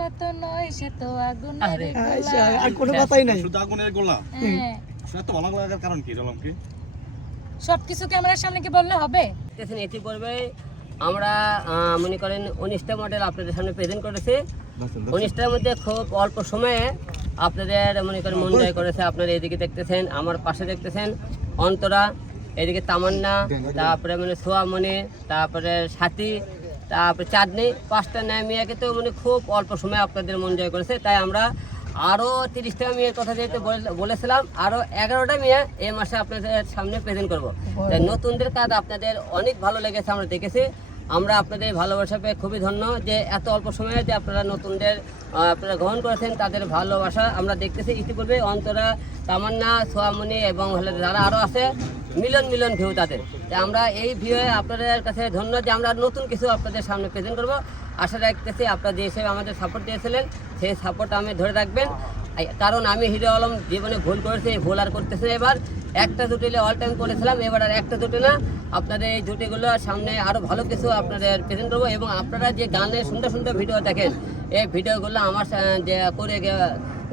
গোলা তো নয় সে তো আগুনের গোলা। আর কোনো কথাই নাই। শুধু আগুনের গোলা? হ্যাঁ। শুনে তো ভালো লাগার কারণ কি রলাম কি? সবকিছু ক্যামেরার সামনে কি বললে হবে? দেখতেছেন এটি পর্বে আমরা মনে করেন উনিশটা মডেল আপনাদের সামনে প্রেজেন্ট করেছি। উনিশটার মধ্যে খুব অল্প সময়ে আপনাদের মনে করেন মন জয় করেছে। আপনারা এদিকে দেখতেছেন আমার পাশে দেখতেছেন অন্তরা এদিকে তামান্না তারপরে মানে সোয়ামণি তারপরে সাথী তারপরে চাঁদনি পাঁচটা ন্যায় মেয়েকে তো মানে খুব অল্প সময় আপনাদের মন জয় করেছে। তাই আমরা আরও তিরিশটা মেয়ের কথা যেহেতু বলেছিলাম আরও এগারোটা মেয়ে এই মাসে আপনাদের সামনে প্রেজেন্ট করব। তাই নতুনদের কাজ আপনাদের অনেক ভালো লেগেছে আমরা দেখেছি। আমরা আপনাদের ভালোবাসা পেয়ে খুবই ধন্য যে এত অল্প সময়ে যে আপনারা নতুনদের আপনারা গ্রহণ করেছেন তাদের ভালোবাসা আমরা দেখতেছি। ইতিপূর্বে অন্তরা তামান্না সোয়ামণি এবং হলে যারা আরও আছে মিলন মিলন ভিউ তাদের। আমরা এই ভিউয়ে আপনাদের কাছে ধন্য যে আমরা নতুন কিছু আপনাদের সামনে প্রেজেন্ট করব। আশা রাখতেছি আপনারা যে হিসেবে আমাদের সাপোর্ট দিয়েছিলেন, সেই সাপোর্ট আমি ধরে রাখবেন। কারণ আমি হিরো আলম জীবনে ভুল করেছি ভুল আর করতেছি এবার। একটা জুটিলে অল টাইম করেছিলাম, এবার আর একটা জুটি না। আপনাদের এই জুটিগুলো সামনে আরও ভালো কিছু আপনাদের প্রেজেন্ট করব এবং আপনারা যে গানের সুন্দর সুন্দর ভিডিও দেখেন, এই ভিডিওগুলো আমার যে, করে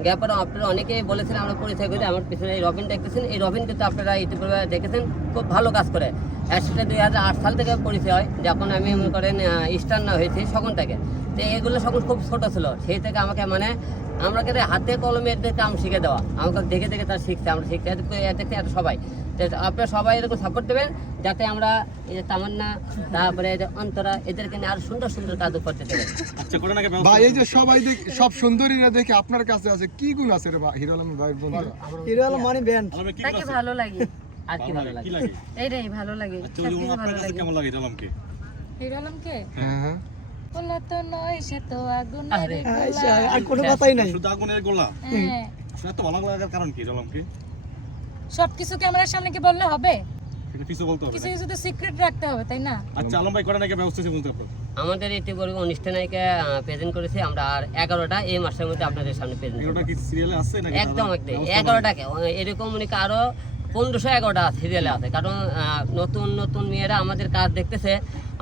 গ্যাপারে আপনারা অনেকেই বলেছেন, আমরা পরিচয় করি আমার পিছনে এই রবিন দেখতেছেন। এই রবিন কিন্তু আপনারা ইতিপূর্বে দেখেছেন, খুব ভালো কাজ করে। একসাথে দুই হাজার আট সাল থেকে পরিচয় হয়, যখন আমি মনে করেন ইস্টার্ন হয়েছি শকুনটাকে থেকে তো এগুলো সকল খুব ছোটো ছিল, সেই থেকে আমাকে মানে আমরা কিন্তু হাতে কলমে এদের কাম শিখে দেওয়া। আমাকে দেখে দেখে তারা শিখছে আমরা শিখতে দেখতে এত সবাই। আপনারা সবাই এরকম সাপোর্ট দেবেন যাতে আমরা এই যে তামান্না তারপরে এই যে অন্তরা এদেরকে নিয়ে আরও সুন্দর সুন্দর কাজ করতে দেবেন আচ্ছা ভাই এই যে সবাই দেখে সব সুন্দরীরা দেখে আপনার কাছে আছে কি গুণ আছে রে হিরো আলম ভাইয়ের বন্ধু হিরো আলম মানে ব্যান্ড তাকে ভালো লাগে। আর কি ভালো লাগে লাগে? এইটাই ভালো লাগে। আচ্ছা কাছে কেমন লাগে রলাম কি হিরো আলমকে? হ্যাঁ হ্যাঁ। গোলা তো নয় সে তো আগুনের আরে, গোলা। আর কোনো কথাই নাই। শুধু আগুনের গোলা। হ্যাঁ। তো ভালো লাগার কারণ কি সবকিছু ক্যামেরার সামনে কি বললে হবে? কিছু বলতে হবে কিছু কিছু তো সিক্রেট রাখতে হবে তাই না? আচ্ছা আলম ভাই করে নাকি ব্যবস্থা আছে বলতে আমাদের ইতিপূর্বে অনুষ্ঠানকে প্রেজেন্ট করেছি আমরা আর এগারোটা এই মাসের মধ্যে আপনাদের সামনে প্রেজেন্ট এগুলোটা কি সিরিয়ালে আছে নাকি একদম একদম এগারোটাকে এরকম মানে আরও পনেরোশো এগারোটা সিরিয়ালে আছে। কারণ নতুন নতুন মেয়েরা আমাদের কাজ দেখতেছে।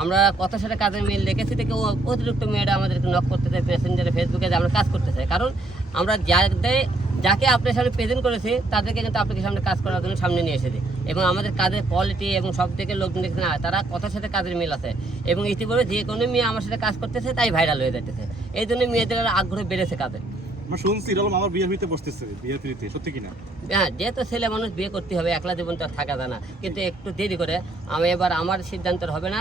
আমরা কত সাথে কাজের মিল দেখেছি থেকে অতিরিক্ত মেয়েরা আমাদেরকে নক করতেছে প্যাসেঞ্জারে ফেসবুকে আমরা কাজ করতেছে। কারণ, আমরা যাদের, যাকে আপনার সামনে প্রেজেন্ট করেছি, তাদেরকে কিন্তু আপনাকে সামনে কাজ করার জন্য সামনে নিয়ে এসেছি। এবং আমাদের কাজের কোয়ালিটি এবং সব থেকে লোকজন না, তারা কথার সাথে কাজের মিল আছে। এবং ইতিপূর্বে যে কোনো মেয়ে আমার সাথে কাজ করতেছে, তাই ভাইরাল হয়ে যাচ্ছে এই জন্য মেয়েদের আগ্রহ বেড়েছে কাজের। আমরা শুনছি রলাম আমার বিয়ের ভিতরে বসতেছে বিয়ের পিড়িতে সত্যি কি না হ্যাঁ যেহেতু ছেলে মানুষ বিয়ে করতে হবে একলা জীবন তো আর থাকা যায় না। কিন্তু একটু দেরি করে আমি এবার আমার সিদ্ধান্ত হবে না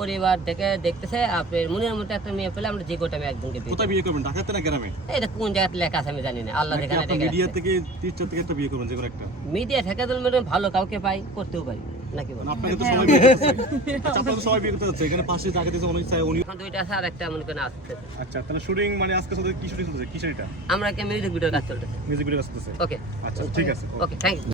পরিবার দেখে দেখতেছে আপনার মনের মতো একটা মেয়ে পেলে আমরা যে কোটা আমি একজনকে কোথায় বিয়ে করবেন ঢাকাতে না গ্রামে? এটা কোন জায়গাতে লেখা আছে আমি জানি না আল্লাহ রেখে মিডিয়া থেকে তিরিশ থেকে একটা বিয়ে করবেন যে কোনো একটা? মিডিয়া থেকে ভালো কাউকে পাই করতেও পারি। নাকি বল? আপনাকে তো সবাই বিয়ে করতে চায়। আচ্ছা আপনারা সবাই বিয়ে করতে যাচ্ছে এখানে পাশে জায়গা দিয়েছে অনেক চাই উনি এখন দুইটা আছে আর একটা মনে করেন আসতেছে আচ্ছা তাহলে শুটিং মানে আজকে সাথে কি শুটিং চলতেছে কিসের এটা? আমরা একটা মিউজিক ভিডিও কাজ চলতেছে। মিউজিক ওকে আচ্ছা ঠিক আছে। Okay thank you